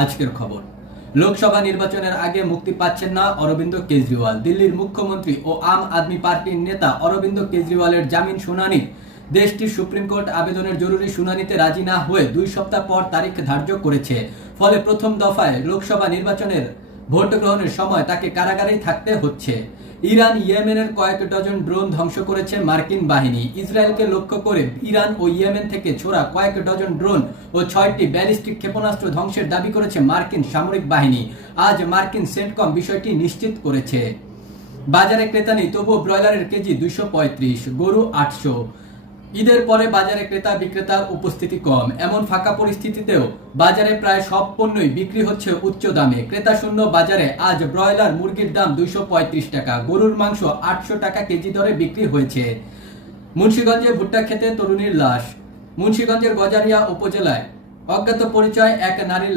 আজকের খবর। লোকসভা নির্বাচনের আগে মুক্তি পাচ্ছেন না অরবিন্দ কেজরিওয়াল। দিল্লির মুখ্যমন্ত্রী ও আম আদমি পার্টির নেতা অরবিন্দ কেজরিওয়ালের জামিন শুনানি দেশটির সুপ্রিম কোর্ট আবেদনের জরুরি শুনানিতে রাজি না হয়ে 2 সপ্তাহ পর তারিখ ধার্য করেছে। ফলে প্রথম দফায় লোকসভা নির্বাচনের ভোট গ্রহণের সময় তাকে কারাগারেই থাকতে হচ্ছে। ইরান ইয়েমেনের কয়েক ডজন ড্রোন ধ্বংস করেছে মার্কিন বাহিনী। ইসরায়েলকে লক্ষ্য করে ইরান ও ইয়েমেন থেকে ছোড়া কয়েক ডজন ড্রোন ও 6টি ব্যালিস্টিক ক্ষেপণাস্ত্র ধ্বংসের দাবি করেছে মার্কিন সামরিক বাহিনী। আজ মার্কিন সেন্টকম বিষয়টি নিশ্চিত করেছে। বাজারে ক্রেতা নেই, তবুও ব্রয়লারের কেজি 235, গরু 800। ঈদের পরে বাজারে ক্রেতা বিক্রেতার উপস্থিতি কম। এমন ফাঁকা পরিস্থিতিতেও বাজারে প্রায় সব পণ্যই বিক্রি হচ্ছে উচ্চ দামে। ক্রেতা শূন্য বাজারে আজ ব্রয়লার মুরগির দাম 235 টাকা, গরুর মাংস 800 টাকা কেজি দরে বিক্রি হয়েছে। মুন্সিগঞ্জে ভুট্টা খেতে তরুণীর লাশ। মুন্সিগঞ্জের গজারিয়া উপজেলায় অজ্ঞাত পরিচয় এক নারীর